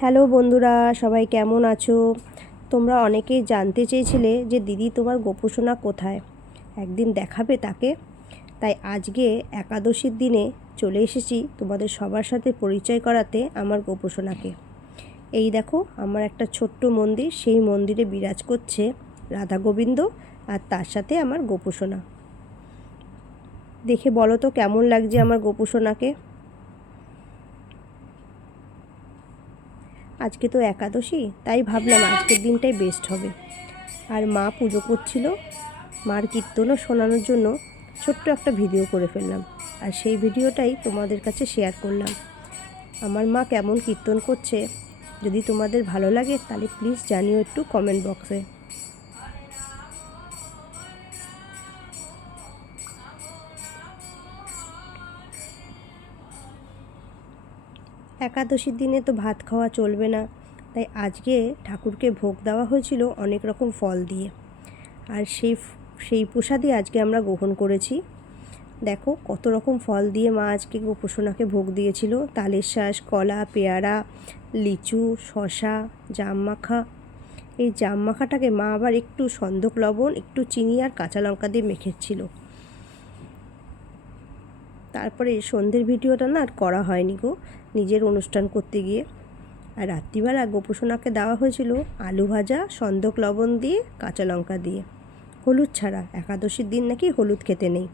Hello বন্ধুরা, সবাই কেমন আছো? তোমরা অনেকেই জানতে চেয়েছিলে যে দিদি তোমার গোপোষণা কোথায়। একদিন দেখাবে তাকে। তাই আজকে একাদশীর দিনে চলে এসেছি তোমাদের সবার সাথে পরিচয় করাতে আমার গোপোষণাকে এই দেখো, আমার একটা ছোট্ট মন্দির, সেই মন্দিরে বিরাজ করছে রাধা গোবিন্দ আর তার সাথে আমার গোপোষণা দেখে বলো তো কেমন লাগছে আমার গোপোষণাকে আজকে তো একাদশী, তাই ভাবলাম আজকের দিনটাই বেস্ট হবে। আর মা পুজো করছিল, মার কীর্তনও শোনানোর জন্য ছোট্ট একটা ভিডিও করে ফেললাম। আর সেই ভিডিওটাই তোমাদের কাছে শেয়ার করলাম। আমার মা কেমন কীর্তন করছে, যদি তোমাদের ভালো লাগে তাহলে প্লিজ জানিও একটু কমেন্ট বক্সে একাদশীর দিনে তো ভাত খাওয়া চলবে না। তাই আজকে ঠাকুরকে ভোগ দেওয়া হয়েছিল অনেক রকম ফল দিয়ে। আর সেই সেই প্রসাদই আজকে আমরা গ্রহণ করেছি। দেখো কত রকম ফল দিয়ে মা আজকে গোপোষণাকে ভোগ দিয়েছিল। তালের শ্বাস কলা, পেয়ারা, লিচু শশা জাম মাখা এই জাম মাখাটাকে মা আবার একটু সন্দক লবণ, একটু চিনি আর কাঁচা লঙ্কা দিয়ে মেখেছিল। তারপরে সন্ধ্যের ভিডিওটা না আর করা হয়নি গো, নিজের অনুষ্ঠান করতে গিয়ে। আর রাত্রিবেলা গোপোষণাকে দেওয়া হয়েছিল আলু ভাজা, সন্দক লবণ দিয়ে, কাঁচা লঙ্কা দিয়ে। হলুদ ছাড়া, একাদশীর দিন নাকি হলুদ খেতে নেই।